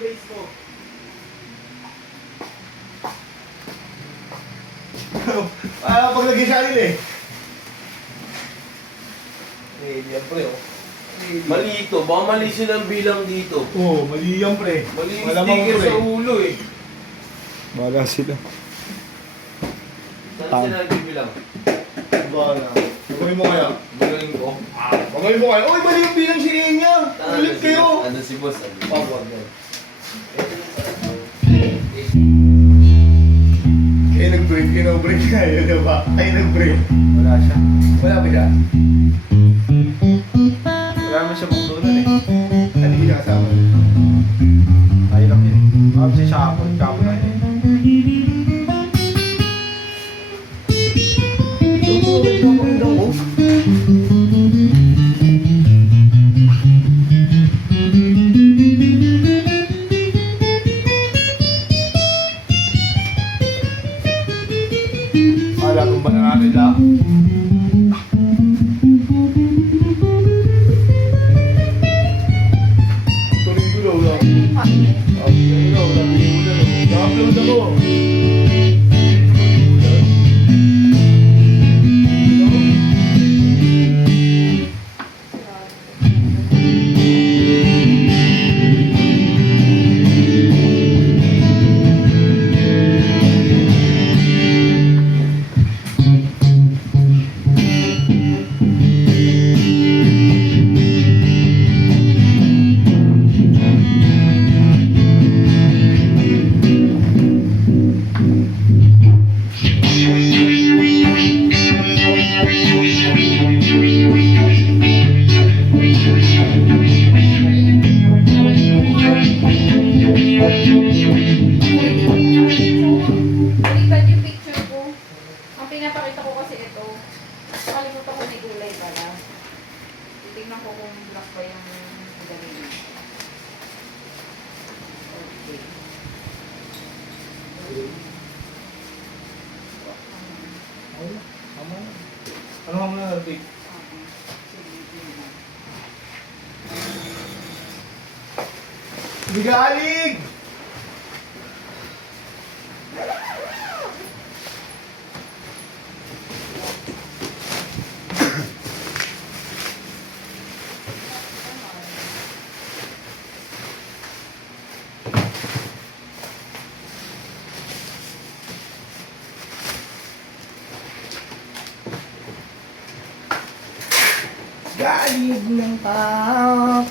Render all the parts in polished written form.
base mo. Pag lagay sa akin eh. Yan pre, oh. Mali ito. Baka mali silang bilang dito. Oo, mali yan pre. Mali yung Malamang sticker pre. sa ulo eh. Bahala sila. Saan sila nagbibilang? Bala. Gawin mo kaya. Magaling ko. Gawin mo kaya. Uy, mali yung bilang siriyan niya. Ulit kayo. Ano si boss? Pagwag mo. Kaya nag-break, kino-break kayo, diba? Kaya nag-break. Wala siya. Wala ba siya? Wala naman siya bukdunan eh. Ano yung kasama? Tayo lang yun. Bakit si Chapo? Chapo na yun. Alam ba na natin lang? Tuloy-tuloy lang. Na-upload ako. Baliktad yung picture ko. Ang pinapakita ko kasi ito. Nakalimutan ko may kulay pala. Titignan ko kung black pa yung ilagay niya. Okay. Ano nga muna natin? Bigalig! Galig ng tao.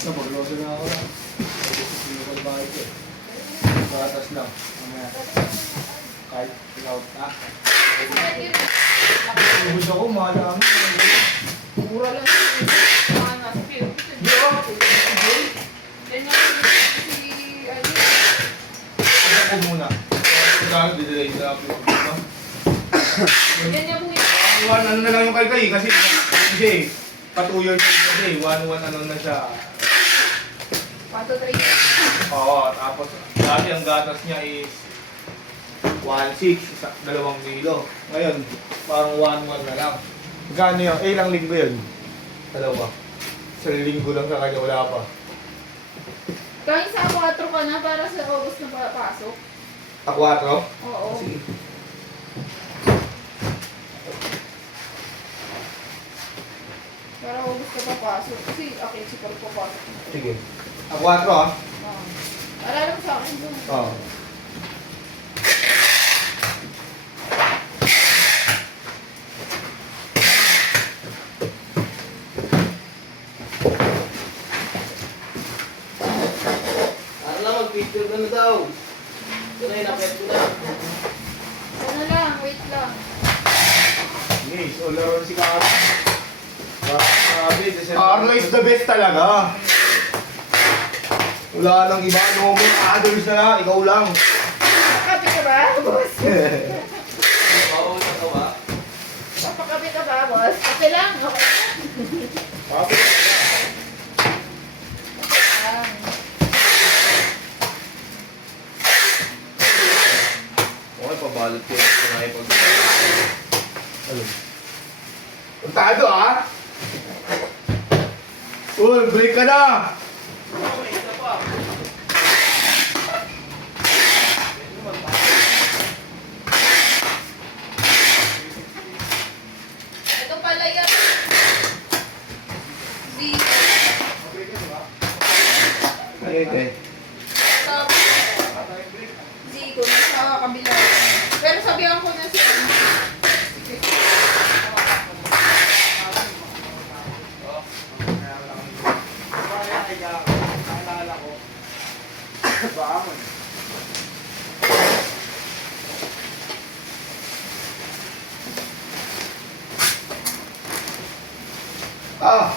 Napagloso na ako lang. Hindi ko ba ito eh. Batas lang. Mamaya. Kahit pinaut na. Ubus ako, mahal lang. Mura lang yung mga nasa film. Yan nga si Ali. Ano ko muna? Kailangan didelay na ako. Yan yung buhay. Ano na lang yung kalkay kasi pa 2 years kasi 1-1 ano na siya. 1 to 3 years. Oo, tapos dati ang gatas niya is 1.6, 2 kilo. Ngayon, parang 1.1 na lang. Magkano yun? Eh, ilang linggo yun? Dalawa. Sa linggo lang sa kanya, wala pa. Kahit sa 4 ka na para sa August na papasok. A 4? Oo. Sige. Para August na papasok. Kasi okay, si Paul papasok. Sige. A 4 ah? Oo. Alala mo sa akin doon. Oo. Ano lang, mag-picture ka na daw. Tunay na pet ko na. Ano lang, wait lang. Yes, all around si Carlo. Grabe, Carlo is the best talaga. Wala nang iba. No more others na lang. Ikaw lang. Papakapi ka ba, boss? Oo, natawa. Papakapi ka ba, boss? Okay lang, okay lang. Alin? Puntado ha? Uy, balik ka na! May isa pa. Ito pala yan. Zero. Ayun eh. Tapos, Zico, nasa kabila. Pero sabihan ko na si Andy. Ah!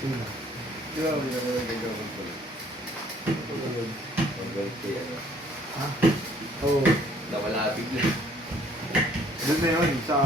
Sino? Di ba, hindi naman nagagawin ko. Ano yun? Ha? Oo. Nawala bigla. Doon na yun, sa...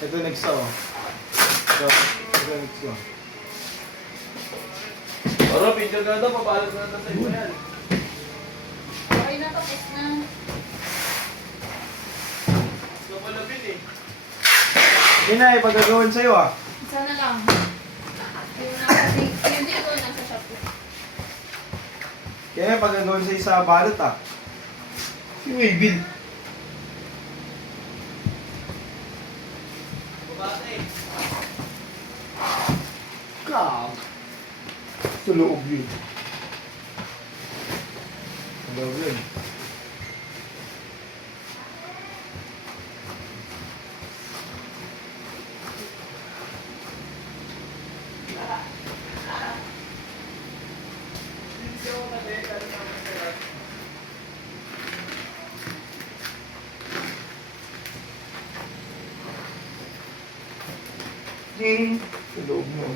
Ito next oh. Ito next oh. Oro, picture ka daw, pabalot na natin sa'yo yan. Okay na, tapos na. Gusto ko lapit eh. Hindi na, ipagagawin sa'yo ah. Isa na lang. Yung dito, nasa shop ko. Kaya ipagagawin sa'yo sa balot ah. Si Wayville. Bumate. Kag. Sa loob yun. Sa loob yun. Sa loob mo.